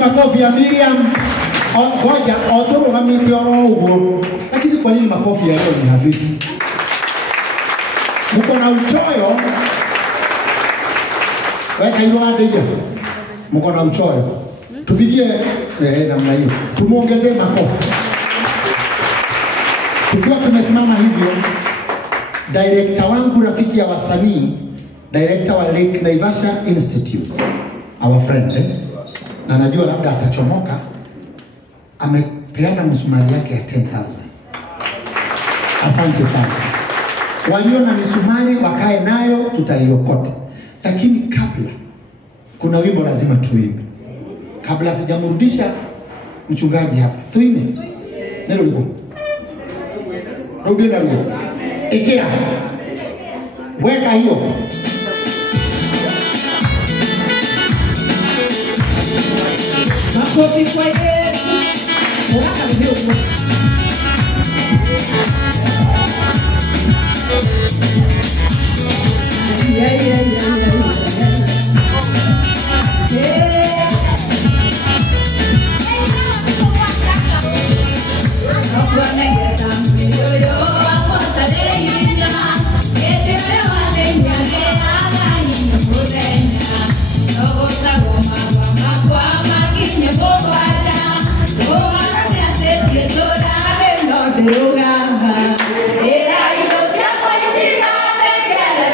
makofi ya Miriam. Ngoja, otoro hamiti orogo. Lakini kwa nini makofi ya leo ni hafifu? Mko na uchoyo. Weka hiyo adija. Mko na uchoyo. Tupigie namna hiyo. Tumuongezee makofi. Tukiwa tumesimama hivyo, director wangu rafiki ya wasanii, director wa Lake Naivasha Institute, our friend, na najua labda atachomoka, amepeana msumari yake ya 10,000. Asante sana. Walio na misumari wakae nayo, tutaiokota. Lakini kabla, kuna wimbo lazima tuimbe. Kabla sijamrudisha mchungaji hapa, tuimbe. Neno liko. Rudi na rudi. Ekea. Weka hiyo. Makofi kwa Yesu. Waka video. Yeah. Era ilo siamo in tirare, che era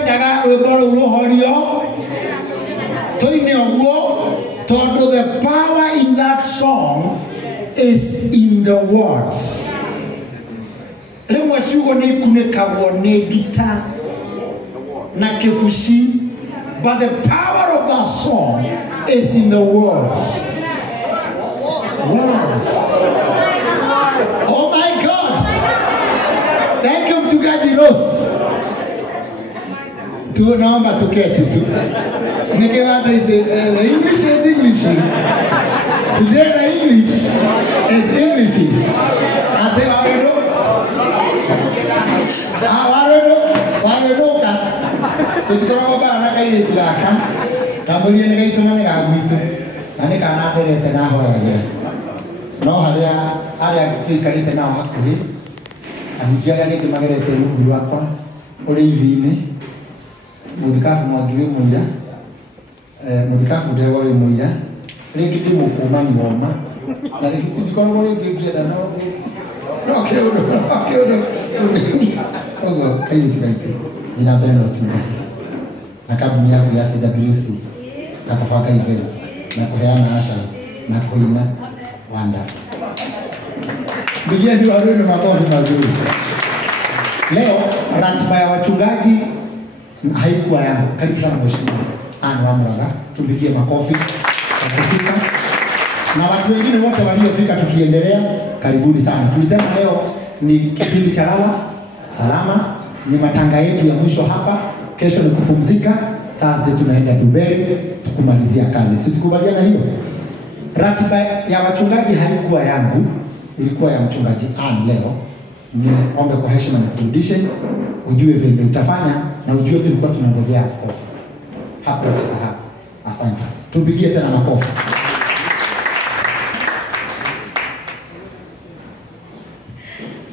kwendaga rwimbo rũu rũhorio toine ũguo tondu the power in that song is in the words. Rimwe ciugo nĩ ikunĩkagwo nĩ gita na kĩbuci, but the power of that song is in the words. Words. Oh my God. Thank you mchungaji Rose. Tunaomba tuketi tu. Nikiwata is the English is English. Today the English is English. Ate wawedo ka. Tutikoro ba na kai tiraka. Tambuli ne kai tuna ne ga gwitu. Nani kana derete na hoya ya. No haria tuikarite nao hakuhi. Anjia ni kumagerete rungu rwakwa uri ithini. Muthikabu mwangiwe muira. Muthikabu ndewa wi muira. Ringi ndi mukuma ngoma. Na ringi tutikoro ri ngienda no keudo. Ogo ayi tikaiti. Ina beno tunaki. Na kabuni yangu ya CWC. Na kufanya events. Na kuheana ashas. Na kuina wonderful. Bigieni waruni makofi mazuri. Leo ratiba ya wachungaji haikuwa yangu. Karibu sana mheshimiwa Anne Wamuraga, tumpigie makofi kwa kufika. Na watu wengine wote waliofika tukiendelea, karibuni sana. Tulisema leo ni kipindi cha lala salama, ni matanga yetu ya mwisho hapa. Kesho ni kupumzika, Thursday tunaenda Dubai tukumalizia kazi. Sisi tukubaliana hiyo. Ratiba ya wachungaji haikuwa yangu, ilikuwa ya mchungaji Anne leo. Niombe kwa heshima na kurudishe, ujue vile utafanya na ujue tulikuwa tunangojea askofu. Hapo sasa. Asante. Tupigie tena makofi.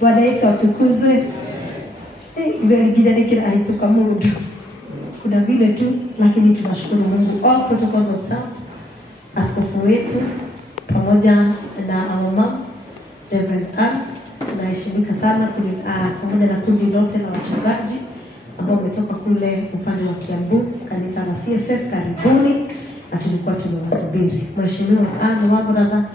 Bwana Yesu atukuzwe. Gidani kila ahituka Mungu. Kuna vile tu, lakini tunashukuru Mungu. All protocols observed. Askofu wetu pamoja na mama Reverend Anne, tunaheshimika sana pamoja na kundi lote la wachungaji ambao wametoka kule upande wa Kiambu, kanisa la CFF, karibuni, na tulikuwa tumewasubiri. Mheshimiwa Anne Wamuraga,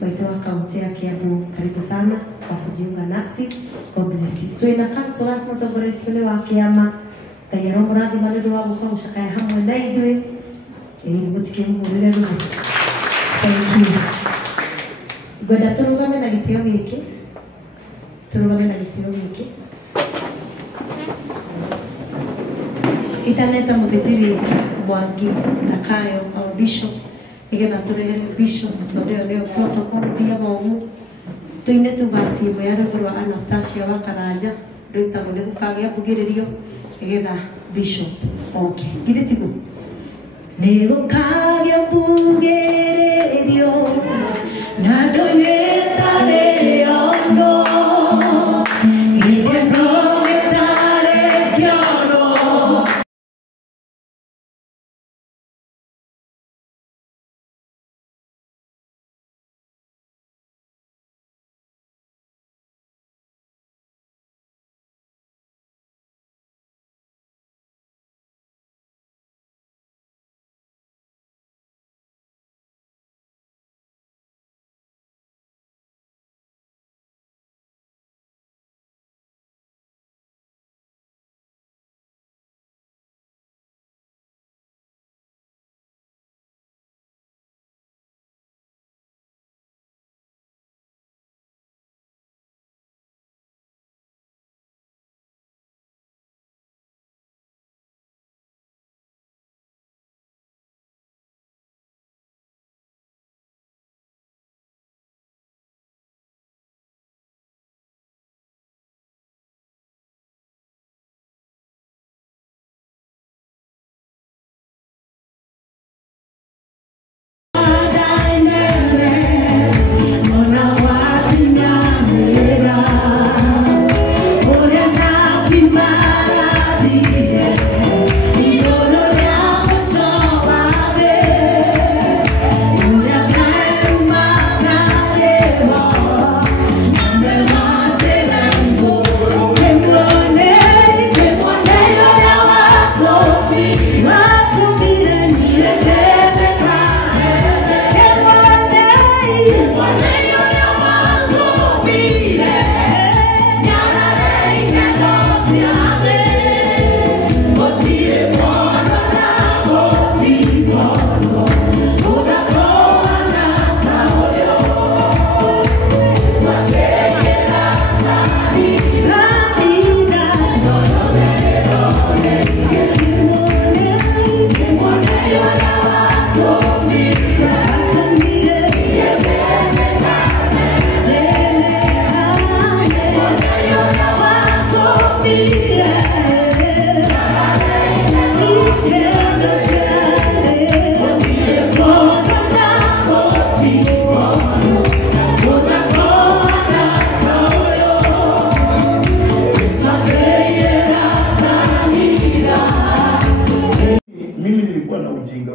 maite wa kaunti ya Kiambu, karibu sana kwa kujiunga nasi. God bless you. Tuina councilors matogoretule wa Kiama, kayaro muradi manedo wa kwa ushakaya hamwe na idwe. Ngutike murire ndo. Thank you. Goda turugame na gitio giki. Turugame na gitio giki. Itaneta muthitiri Mwangi Zakayo au bishop. Igena turehere bishop leo protocol pia mogu. Tuine tuvasi mwere kwa Anastasia wa Karanja. Rita mune kukagia kugiririo. Igena bishop. Okay. Gidetigo. Nego kagia bugererio. Nado yetare ono. Inde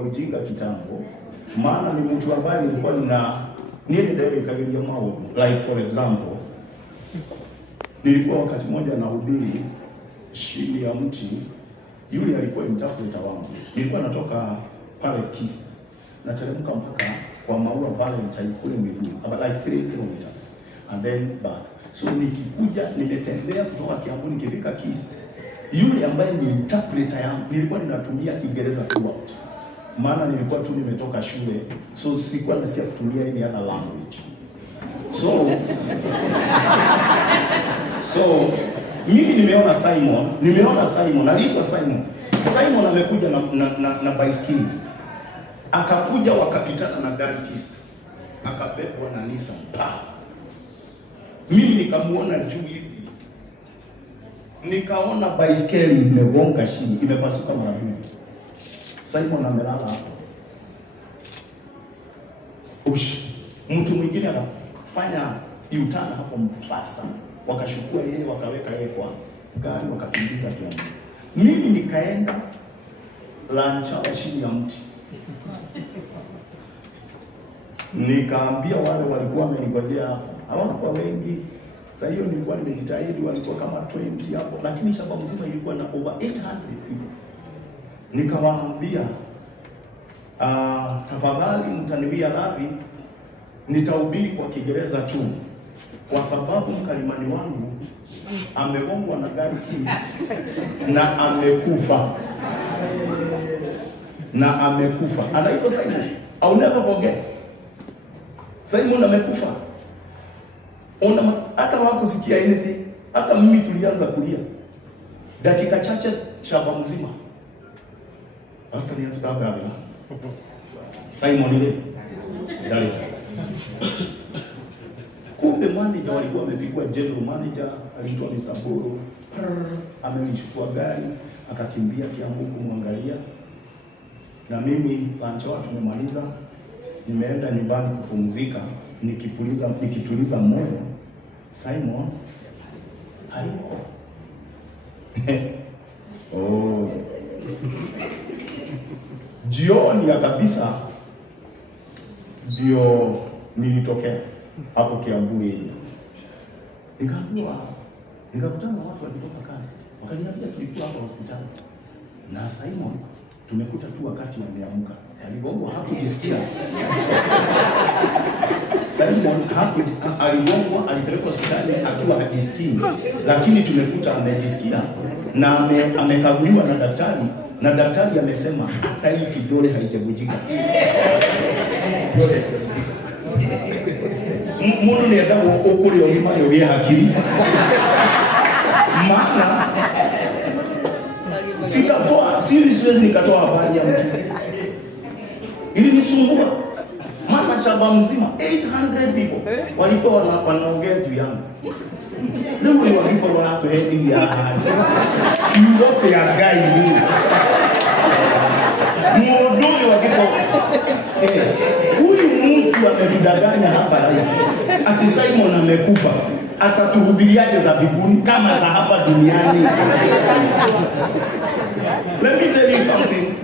ujinga kitambo, maana ni mtu ambaye nilikuwa nini ndio ikagilia mambo. Like for example, nilikuwa wakati mmoja nahubiri chini ya mti, yule alikuwa interpreter wangu. Nilikuwa natoka pale Kist, nateremka mpaka kwa Maua Valentine kule Miguu, about like 3 kilometers and then back. So nikikuja nimetembea kutoka Kiambu nikifika Kist, yule ambaye ni interpreter yangu nilikuwa ninatumia Kiingereza throughout, maana nilikuwa tu nimetoka shule, so sikuwa nasikia kutumia any other language. So mimi nimeona Simon aliitwa Simon amekuja na baiskeli, akakuja wakapitana na gari Kist, akabebwa na Nissan. Mimi nikamuona juu hivi, nikaona baiskeli imegonga chini, imepasuka mara mbili. Simon amelala hapo. Mtu mwingine anafanya U-turn hapo faster, wakashukua yeye wakaweka yeye kwa gari wakakimbiza Kiambu. Mimi nikaenda Lanchawa chini ya mti. Nikaambia wale walikuwa wamenigojea hapo, hawakuwa wengi. Sasa hiyo nilikuwa nimejitahidi, walikuwa kama 20 hapo, lakini shamba mzima ilikuwa na over 800 people. Nikawaambia tafadhali mtaniwia radhi, nitahubiri kwa Kiingereza tu, kwa sababu mkalimani wangu amegongwa na gari hii na amekufa. Anaitwa Simon. I'll never forget. Simon amekufa. Hata hawakusikia anything. Hata mimi tulianza kulia. Dakika chache shamba mzima. Pastor ni atutaka Simon ile. Dale. Kumbe manager walikuwa wamepigwa, general manager aliitwa Mr. Boro. Amenichukua gari akakimbia Kiambu kumwangalia. Na mimi Lanchawa tumemaliza, nimeenda nyumbani kupumzika, nikituliza moyo. Simon hayuko. Jioni ya kabisa ndio nilitokea hapo Kiambu yeye. Nikakutana na watu walitoka kazi. Wakaniambia tulikuwa hapa hospitali na Simon tumekuta tu wakati wameamka. Aligongwa hakujisikia. Simon aligongwa, alipelekwa hospitali akiwa hajisikii, lakini tumekuta amejisikia na amekaguliwa na daktari amesema hata hii kidole haijavunjika. Mundu ni enda ukuri ogima yogia hakiri. Maana seriously nikatoa habari ya mtu. Ili nisumbua. Maana shamba mzima 800 people walikuwa wanaongea juu yangu. Leo walikuwa wanatuhedi ya hadi. Yote ya gai ni. Mwodoyo wakipo huyu mtu ametudanganya hapa ati Simon amekufa, atatuhubiriaje za mbinguni kama za hapa duniani? Let me tell you something.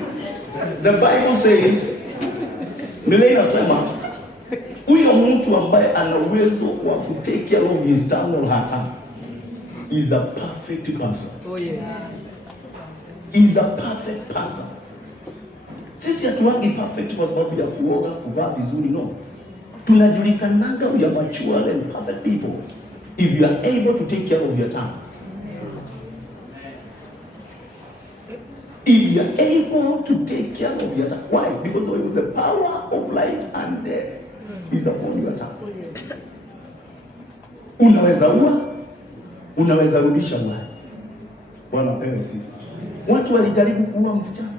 The Bible says, Biblia inasema huyo mtu ambaye ana uwezo wa ku take care of his eternal heart is a perfect person. Oh yes. Is a perfect person. Sisi hatuangi perfect kwa sababu ya kuoga, kuvaa vizuri, no. Tunajulikananga we are mature and perfect people if you are able to take care of your time. If you are able to take care of your time. Why? Because the power of life and death is upon your tongue. Unaweza ua, unaweza rudisha uhai. Bwana pewe sifa. Watu walijaribu kuua msichana.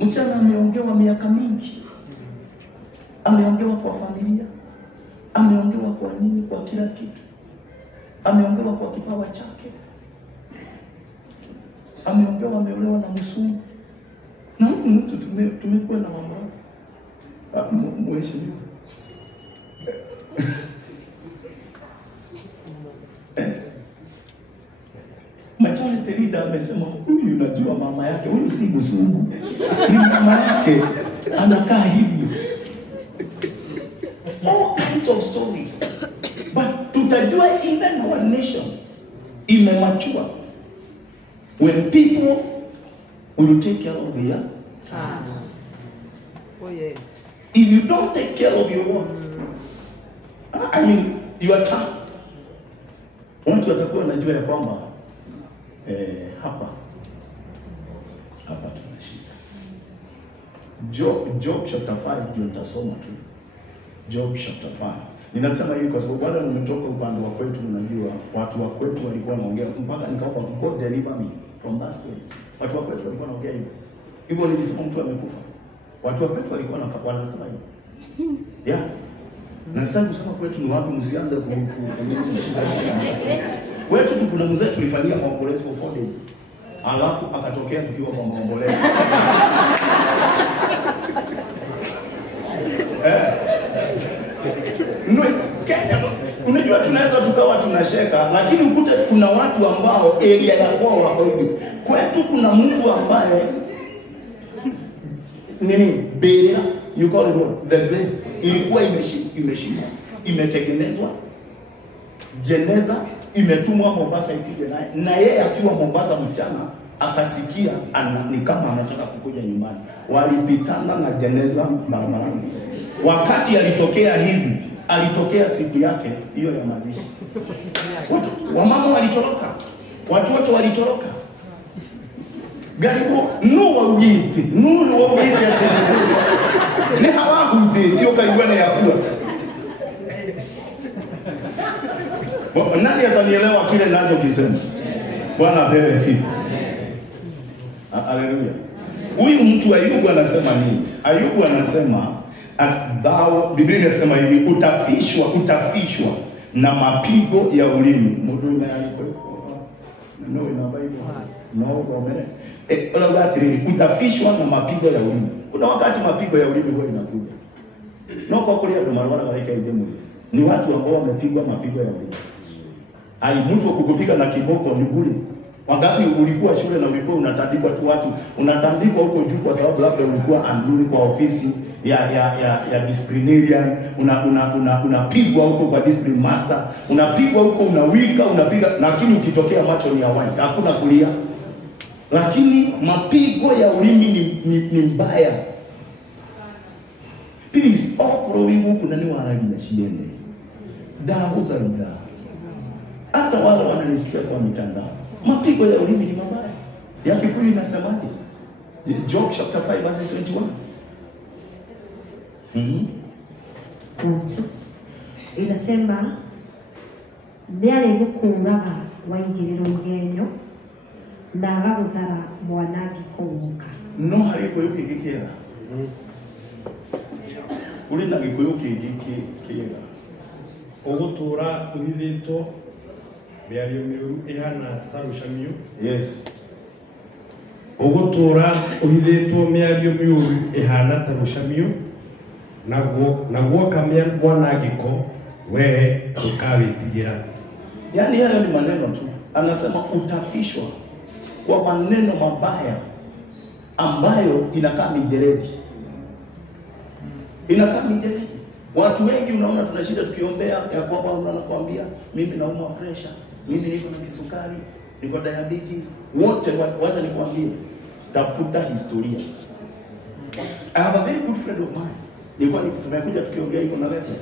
Msichana ameongewa miaka mingi. Ameongewa kwa familia. Ameongewa kwa nini, kwa kila kitu. Ameongewa kwa kipawa chake. Ameongewa ameolewa na msungu. Na huyu mtu tumekuwa na mambo. Mheshimiwa. Machana spirituality leader amesema huyu unajua mama yake, huyu si Busungu. Ni mama yake anakaa hivi. All kinds of stories. But tutajua even our nation imemature when people will take care of their Oh yes. if you don't take care of your what? I mean, your time. Watu watakuwa wanajua ya kwamba hapa tuna shida. Job chapter 5 ndio nitasoma tu. Job chapter 5. Ninasema hivi kwa sababu wale nimetoka upande wa kwetu, unajua watu wa kwetu walikuwa wanaongea mpaka nikaomba God deliver me from that spirit. Watu wa kwetu walikuwa wanaongea hivyo. Hivyo nilisema mtu amekufa. Watu wa kwetu walikuwa wanasema hivyo. Yeah. Na sasa kusema kwetu ni wapi, msianze kwetu tu kuna mzee tulifanyia maombolezo for 4 days. Alafu akatokea tukiwa kwa maombolezo. Kenya, unajua tunaweza tukawa tunasheka, lakini ukute kuna watu ambao area ya kwao wako hivi. Kwetu kuna mtu ambaye burial, you call it what? The grave ilikuwa imeshikwa, imetengenezwa, jeneza imetumwa Mombasa ipige naye, na yeye akiwa Mombasa msichana akasikia ni kama anataka kukuja nyumbani. Walipitana na jeneza barabarani. Wakati alitokea hivi, alitokea siku yake hiyo ya mazishi. Wamama walitoroka, watu wote walitoroka. Garibu nuwa ugiti ati ni hawahuditi ukaigwana ya kuwa. Nani atanielewa kile ninachokisema? Bwana apewe sifa. Haleluya. Huyu mtu Ayubu anasema nini? Ayubu anasema Biblia inasema hivi, utafishwa na mapigo ya ulimi. Mundu inaandiko no ina Bible. No gomene. Utafishwa na mapigo ya ulimi. Kuna wakati mapigo ya ulimi huwa inakuja. No kwa kulia ndo marwana malaika idemu. Ni watu ambao wamepigwa mapigo ya ulimi. Ai mtu kukupiga na kiboko ni bure. Wangapi ulikuwa shule na ulikuwa unatandikwa tu watu, unatandikwa huko juu kwa sababu labda ulikuwa unruly kwa ofisi ya disciplinarian, unapigwa huko kwa discipline master, unapigwa huko, unawika, unapiga, lakini ukitokea macho ni ya white, hakuna kulia. Lakini mapigo ya ulimi ni mbaya. Please okro wigu kuna ni wanagia shiende. Dahuda. Hata wale wananisikia kwa mitandao. Mapigo ya ulimi ni mabaya. Ya Kikuyu inasemaje? Job chapter 5 verse 21. Inasema niare gukuraga waigiriro igenyo na agaguthara mwanangi kuuka. No hari ko yuki gikira. Uri na Gikuyu kigikira. Ogutura uhithito biario miuru ihana tarushamiu. Yes. Ogutura uhithito miario miuru ihana tarushamiu. Naguo kamia mwanangiko we ukawitigira. Yaani hayo ni maneno tu. Anasema utafishwa kwa maneno mabaya ambayo inakaa mijeledi. Inakaa mijeledi. Watu wengi unaona tunashinda tukiombea ya kwamba wanakuambia mimi naumwa pressure, mimi niko na kisukari, niko diabetes. Wote wacha nikwambie, tafuta historia. I have a very good friend of mine. Nilikuwa tumekuja tukiongea hiko na lete.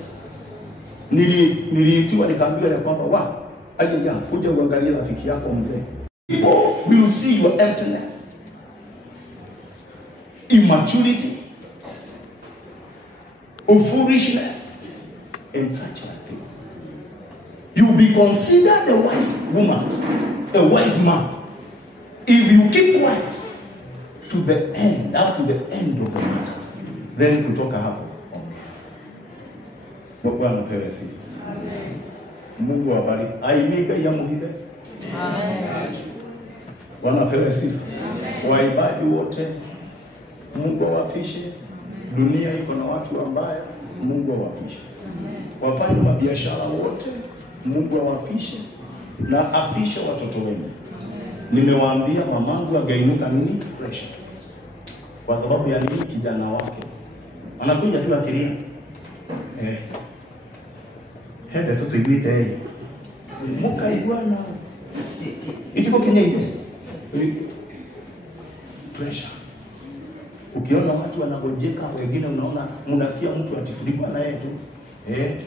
Niliitiwa nikaambiwa ya kwamba aje ya kuja uangalie rafiki yako mzee. People will see your emptiness, immaturity, of foolishness, and such things. You will be considered a wise woman, a wise man, if you keep quiet to the end, up to the end of the matter. Then kutoka hapo. Bwana apewe sifa. Mungu awabariki. Aimiga ya muhide. Amen. Bwana apewe sifa. Waibadi wote, Mungu awafishe. Dunia iko na watu ambaya, Mungu awafishe. Wafanye mabiashara wote, Mungu awafishe na afishe watoto wenu. Nimewaambia mamangu angeinuka nini? Pressure. Kwa sababu ya nini? Kijana wake anakuja tu akilia. Hende tu tuibite muka igwana. Itiko kinyenye. Pressure. Ukiona watu wanagojeka, wengine unaona mnasikia mtu ati tulikuwa na yeye tu.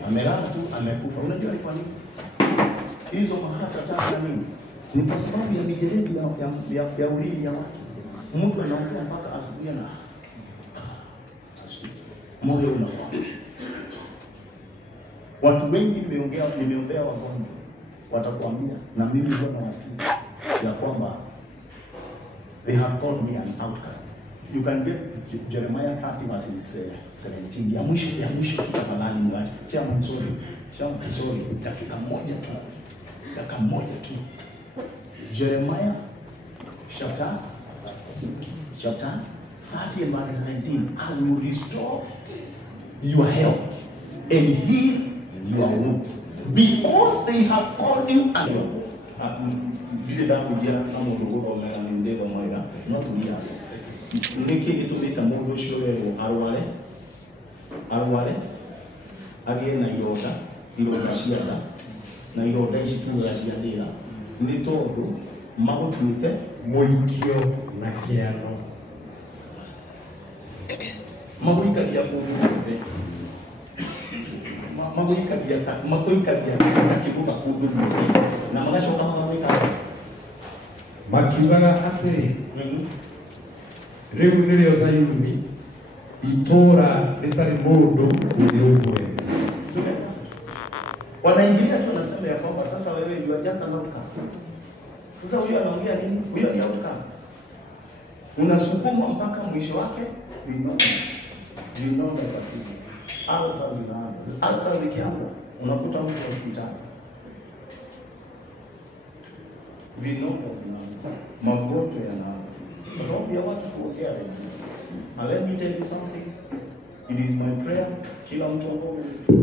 Amelala tu amekufa. Unajua alikuwa nini? Hizo mahata tata nini? Ni kwa sababu ya mijeledi ya ulimi ya watu. Mtu anaongea mpaka asubuhi na moyo unakuwa. Watu wengi nimeombea wagonjwa watakuambia, na mimi ndio nawasikiza ya kwamba they have called me an outcast. You can get Jeremiah 30 verses 17. Ya mwisho tutafadhali mwache. Chairman sorry. Dakika moja tu. Jeremiah chapter 30 and verse 19. I will restore your health and heal your wounds, because they have called you and you that we hear na mudogo omera ni ndego moira not here. Niki gitulita mundu ucio wego arware agie na ironda cianda na ironda ici tuga ciandira ni tondu magutuite muikio na kiano maguikagia mundu maguikagia takibuka kundu na magacoka magawika makiugaga atiri riu nirio Zayuni itora ritari mundu uliugwe. Wanaingilia tu wanasema ya kwamba sasa wewe you are just an outcast. Sasa huyo anaongea nini? Huyo ni outcast. Unasukuma mpaka mwisho wake vinono tatizo. Alsa zikianza unakuta mtu hospitali. Vinono zinaanza. Magonjwa yanaanza. Kwa sababu ya watu kuongea wengi. And let me tell you something. It is my prayer. Kila mtu ambao umesikia.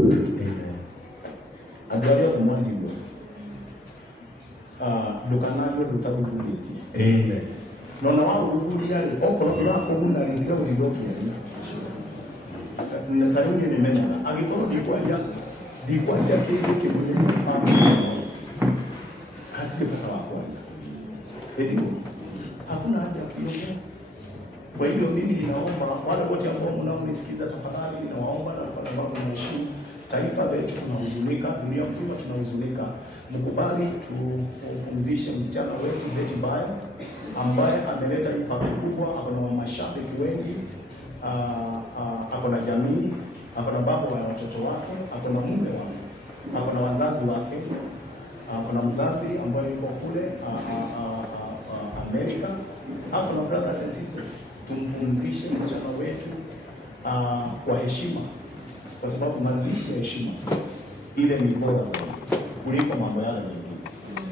Angalia kumwaji ndio. Dukanavyo dutabudulieti. Amen. Nona wao kubudia ile oko lako kuna ndio kidogo ya. Ndio ni mena. Agikoro dikwa ya kile kile hadi kwa hapo. Ndio. Hakuna haja kuongea. Kwa hiyo mimi ninaomba wale wote ambao mnaonisikiza tafadhali, ninawaomba kwa sababu tunaishi taifa letu tunahuzunika, dunia mzima tunahuzunika. Mkubali tupumzishe msichana wetu Betty Bayo ambaye ameleta impact kubwa, ako na mashabiki wengi, ako na jamii, ako na baba wa watoto wake, ako na mume wake, ako na wazazi wake, ako na mzazi ambaye yuko kule Amerika, ako na brothers and sisters. Tumpumzishe msichana wetu kwa heshima, kwa sababu mazishi ya heshima ile ni bora zaidi kuliko mambo yale mengine.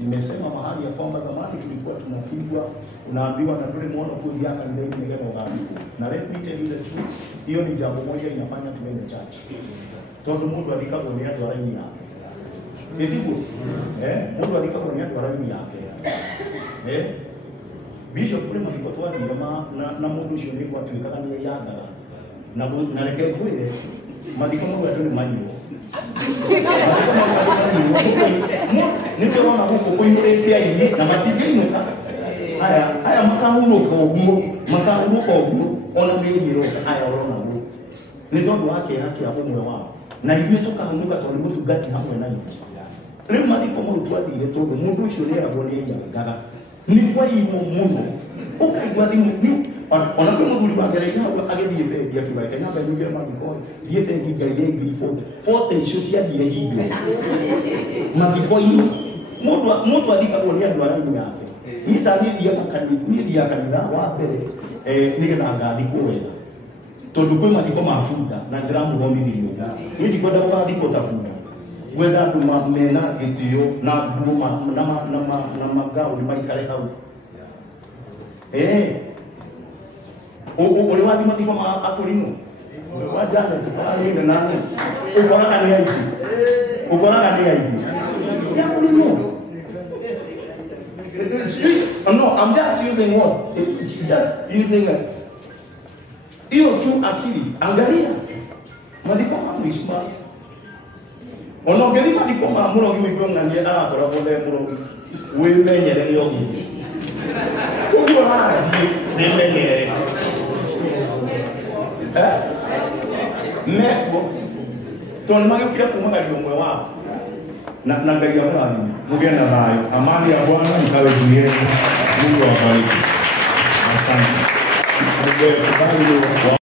Nimesema mahali ya kwamba zamani tulikuwa tunapigwa, unaambiwa na dole muone kodi yako ndio ingeleta udhani. Na let me tell you the truth, hiyo ni jambo moja inafanya tuende church. Todo mundo alika kuonea dwarani yake. Ndivyo? Mundo alika kuonea dwarani yake. Bishop kule mlikotoa ndio na mundu ucio ni kwa tulikana ni yandara. Na leke kwile madiko mundu atuli manyo. Niko wana huko kuimuletea hivi na matibino haya makahuruka oguo ona miro haya orona oguo ni tondu wake haki ya umwe wao na ithuĩ tukahunuka tondu mũtungati hamwe na ithuĩ rĩu mathiko mau twathire tondu mundu ucio nĩ eragwo nĩ nyangaga ni kwa imo muno ukaigua thimu ona kwa muthuri wa gereire hau agithie bengi akiuga Kenya mbe nyingire mathiko thie bengi ngai ngiri 40 icio ciathire hingo mathiko-inĩ mundu athikagwo nĩ andũ araini yake nithia kanitha wa mbere nigetha ngathikwo wega tondu kwĩ mathiko ma bunda na ndiramũthomithirio niĩ ndikwenda gũgathikwo ta bunda gwenda andũ mena gĩtĩo na nguo na magaũni maikare hau ule wathi mathiko ma akũrinũ wajana tukaringa nani ukoraga ni aiki ya akũrinũ No, I'm just using what? Just using hiyo tu akili. Angalia. Madiko mangishma. Ono geli madiko ma muno gi wipo ngani ala kora bole muno. We menyere yogi. Kuyo na ni menyere. Meko. Ton magi kira kumaga diomwe wako. Na mbele ya Bwana mgeni na hayo. Amani ya Bwana ikawe juu yenu. Mungu awabariki. Asante.